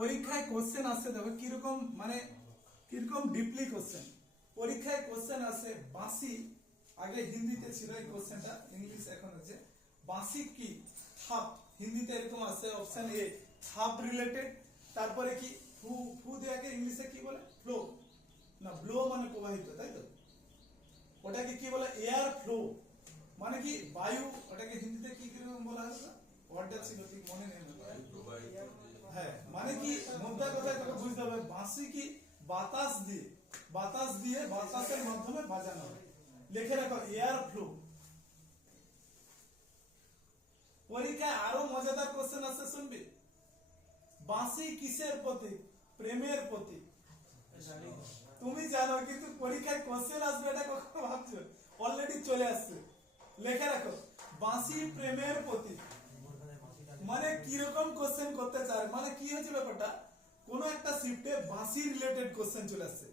পরীক্ষায় কোশ্চেন আসছে, দেখো কিরকম মানে কিরকম ডিপলি কোশ্চেন। পরীক্ষায় কোশ্চেন আসে বাঁশি, আগে হিন্দিতে ছিল এই কোশ্চেনটা, ইংলিশ এখন আছে। বাঁশি কি? থাপ। হিন্দিতে এরকম আছে অপশন এ থাপ রিলেটেড। তারপরে কি ফু, ফু দেয়াকে ইংলিশে কি বলে? ফ্লো না, ব্লো মানে প্রবাহিত, তাই তো? ওটাকে কি বলে? এয়ার ফ্লো মানে কি বায়ু। ওটাকে হিন্দিতে কি কিরকম বলা হয়? ওয়ার্ডটা ছিল ঠিক মনে নেই। হ্যাঁ, মানে কি মোদ্দা কথা তোকে বুঝতে হবে, বাঁশি কি বাতাস দিয়ে, বাতাসের মাধ্যমে বাজানো হয়। লিখে রাখো এয়ার ফ্লো। পরীক্ষায় আরো মজাদার কোশ্চেন আসছে, শুনবি? বাঁশি কিসের প্রতীক? প্রেমের প্রতীক। তুমি জানো, কিন্তু পরীক্ষায় কোশ্চেন আসবে এটা কখনো ভাবছো? অলরেডি চলে আসছে। লিখে রাখো বাঁশি প্রেমের প্রতীক। মানে কিরকম কোশ্চেন করতে চায়, মানে কি হচ্ছে ব্যাপারটা, কোন একটা শিফটে বাঁশি রিলেটেড কোশ্চেন চলে আসছে,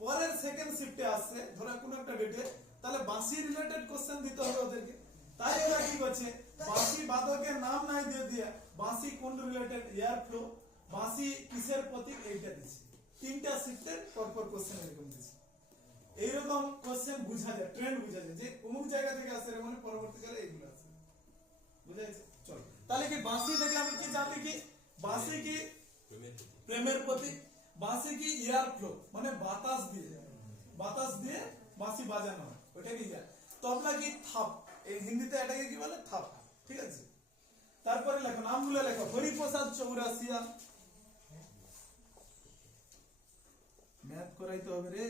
পরের সেকেন্ড শিফটে আসছে ধরো কোন একটা ডেটে, তাহলে বাঁশি রিলেটেড কোশ্চেন দিতে হবে ওদেরকে। তাই ওরা কি করছে, বাঁশি বাদকের নাম নাই দিয়ে দিয়ে বাঁশি কোন রিলেটেড, এয়ার ফ্লো, বাঁশি কিসের প্রতীক, এইটা দিচ্ছে। তিনটা শিফটে পরপর কোশ্চেন এরকম দিচ্ছে। এইরকম কোশ্চেন বুঝা যায়, ট্রেন্ড বুঝা যায় যে অমুক জায়গা থেকে আসে, মানে পরবর্তীকালে এইগুলো আসে। বুঝা গেছে? চলো, তাহলে কি বাঁশি থেকে আমি কি জানি কি বাঁশি কি প্রেমের প্রতীক, বাঁশি কি এয়ার ফ্লো মানে বাতাস দিয়ে বাঁশি বাজানো হয়, ওটা কি যায়। তবলা কি থাপ, এই হিন্দিতে এটাকে কি বলে? থাপ। ঠিক আছে, তারপরে লেখো নামগুলো লেখো। হরিপ্রসাদ চৌরাসিয়া, ম্যাথ করাইতে হবে রে।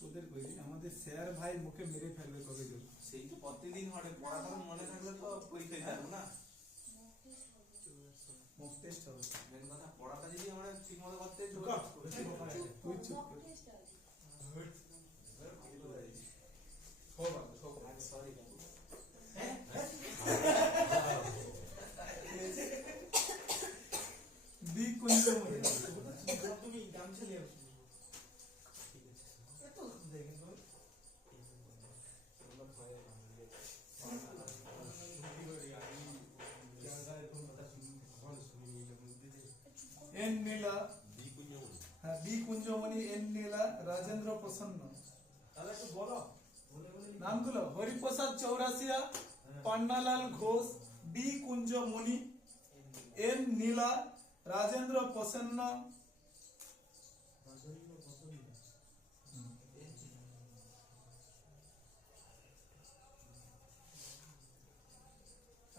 তোদের আমাদের স্যার ভাই মুখে মেরে ফেলবে কবে দেব। সেই তো প্রতিদিন হবে, পড়াটা মনে থাকলে তো পরীক্ষায় যাবো না। মক টেস্ট হবে, মেন কথা পড়াটা যদি আমরা ঠিক মতো করতে তুই চুপ কর। সরি বি কুঞ্জমণি, তুমি গামছা নিয়ে আসো। এত দেখেন তো এন নীলা, হ্যাঁ বি কুঞ্জমণি, এন নীলা, রাজেন্দ্র প্রসন্ন। তাহলে একটু বলো নামগুলো হরিপ্রসাদ চৌরাসিয়া, পান্নালাল ঘোষ, বি কুঞ্জমণি, এন নীলা, রাজেন্দ্র প্রসন্ন।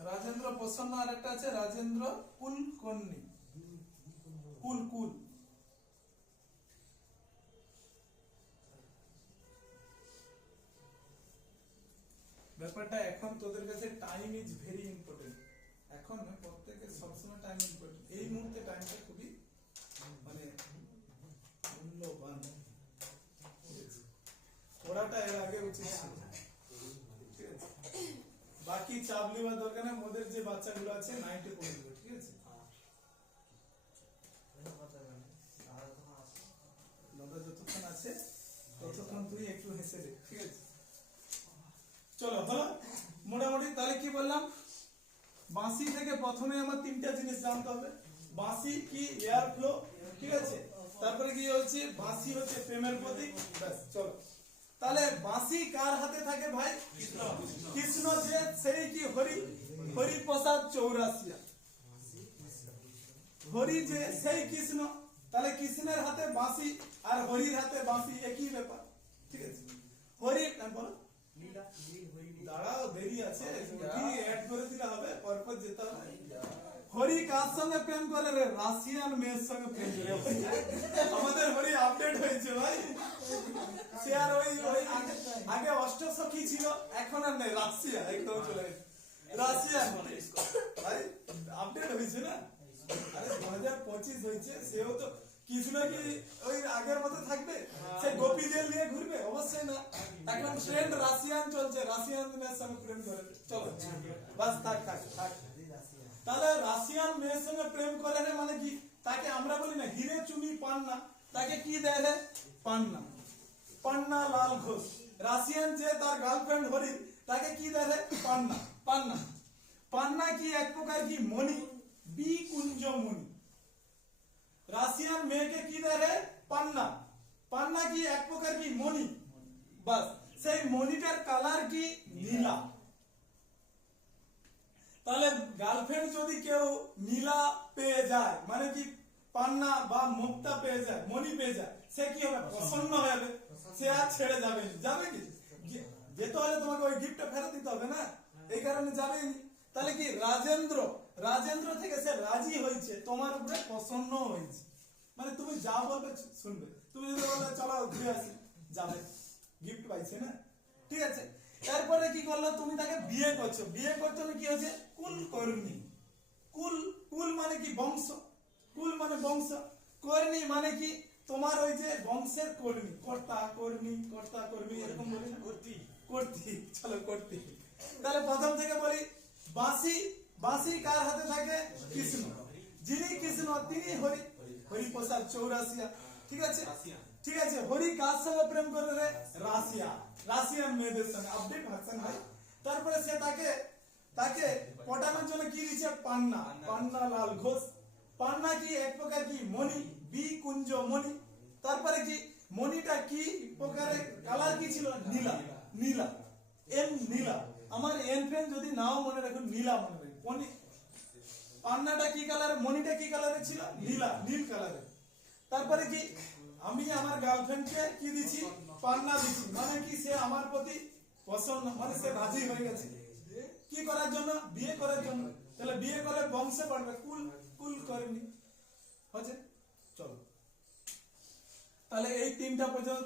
রাজেন্দ্র প্রসন্ন, আর একটা আছে রাজেন্দ্র কুলকর্ণী, কুল। ব্যাপারটা এখন তোদের কাছে টাইম ইজ ভেরি ইম্পর্টেন্ট। এখন প্রত্যেকের সবসময় টাইম ইম্পর্টেন্ট, এই মুহূর্তে টাইমটা খুবই মানে মূল্যবান। পড়াটা এর আগে উচিত ছিল। ঠিক আছে, বাকি চাপ নেওয়ার দরকার নেই, মোদের যে বাচ্চাগুলো আছে 90 করে দেবে। ঠিক আছে, দাদা যতক্ষণ আছে ততক্ষণ তুই একটু হেসে দে। ঠিক আছে, চলো হলো মোটামুটি। তাহলে কি বললাম, বাঁশি থেকে প্রথমে আমার তিনটা জিনিস জানতে হবে। বাঁশি কি এয়ার ফ্লো, ঠিক আছে, তারপরে কি হচ্ছে বাঁশি হচ্ছে প্রেমের প্রতীক। ব্যাস চলো, তাহলে বাঁশি কার হাতে থাকে ভাই? কৃষ্ণ যে, সেই কি হরিপ্রসাদ চৌরাসিয়া, হরি যে সেই কৃষ্ণ, তাহলে কৃষ্ণের হাতে বাঁশি আর হরির হাতে বাঁশি, একই ব্যাপার। ঠিক আছে, হরি বলো, দাঁড়াও দেরি আছে, অ্যাড করে দিলে হবে, পরপর যেতে হবে। হরি কার সঙ্গে প্রেম করে রে? রাশিয়ান মেয়ের সঙ্গে প্রেম করে। আমাদের হরি আপডেট হয়েছে ভাই, সে আর ওই আগে অষ্টসখী ছিল, এখন আর নেই, রাশিয়া একদম চলে গেছে। রাশিয়ান ভাই আপডেট হয়েছে না, আরে 2025 হয়েছে, সেও তো কিছু নাকি ওই আগের মতো থাকবে, সে গোপীদের নিয়ে ঘুরবে? অবশ্যই না, এখন ট্রেন্ড রাশিয়ান চলছে, রাশিয়ান মেয়ের সঙ্গে প্রেম করে। চলো বাস, থাক। তাহলে রাশিয়ান মেয়ের সঙ্গে প্রেম করে রে মানে কি, তাকে আমরা বলি না হিরে চুনি পান্না, তাকে কি দেয় রে? পান্না, পান্না লাল ঘোষ। রাশিয়ান যে তার গার্লফ্রেন্ড হরি, তাকে কি দেয় রে? পান্না, পান্না। পান্না কি এক প্রকার কি মণি, বিকুঞ্জ মণি। রাশিয়ান মেয়েকে কি দেয় রে? পান্না। পান্না কি এক প্রকার কি মণি, বাস সেই মণিটার কালার কি? নীলা। তাহলে গার্লফ্রেন্ড যদি কেউ নীলা পেয়ে যায়, মানে কি পান্না বা মুক্তা পেয়ে যায়, মণি পেয়ে যায়, সে কি হবে? প্রসন্ন হয়ে যাবে, সে আর ছেড়ে যাবে না। যাবে কি? যেতে হলে তোমাকে ওই গিফটটা ফেরত দিতে হবে না, এই কারণে যাবেই না। তাহলে কি রাজেন্দ্র, রাজেন্দ্র থেকে সে রাজি হয়েছে, তোমার উপরে প্রসন্ন হয়েছে, মানে তুমি যা বলবে শুনবে। তুমি যদি বলো চলো ঘুরে আসি, যাবে, গিফট পাইছে না, ঠিক আছে। এরপরে কি করলো? তুমি তাকে বিয়ে করছো। বিয়ে করছো না কি হচ্ছে? কুলকর্ণী। কুল, কুল মানে কি? বংশ। কুল মানে বংশ। কর্ণী মানে কি? তোমার ওই যে বংশের কর্মী, কর্তা কর্মী, কর্তা কর্মী এরকম বলি না? কর্তি, কর্তি, চলো কর্তি। তাহলে প্রথম থেকে বলি, বাঁশি, বাঁশি কার হাতে থাকে? কৃষ্ণ। যিনি কৃষ্ণ তিনি হরি, হরিপ্রসাদ চৌরাসিয়া, ঠিক আছে, ঠিক আছে। হরি কার সঙ্গে প্রেম করে রে? রাশিয়া, রাশিয়ান মেয়েদের সঙ্গে। আপডেট ভার্সন ভাই। তারপরে সে তাকে তাকে পটানোর জন্য কি দিচ্ছে? পান্না, পান্না লাল ঘোষ। পান্না কি এক প্রকার কি মণি, বিকুঞ্জ মণি। তারপরে কি মণিটা কি প্রকারের? কালার কি ছিল? নীলা, নীলা, এন নীলা। আমার এন ফ্রেন্ড যদি নাও মনে রাখুন, নীলা মনে রাখুন। পান্নাটা কি কালার? মণিটা কি কালারের ছিল? নীলা, নীল কালারের। তারপরে কি আমি আমার গার্লফ্রেন্ডকে কি দিছি? পান্না দিছি, মানে কি সে আমার প্রতি পছন্দ, মানে সে রাজি হয়ে গেছে কি করার জন্য? বিয়ে করার জন্য। তাহলে বিয়ে করে বংশে পড়বে, কুল, কুল করেনি হচ্ছে। চলো তাহলে এই তিনটা পর্যন্ত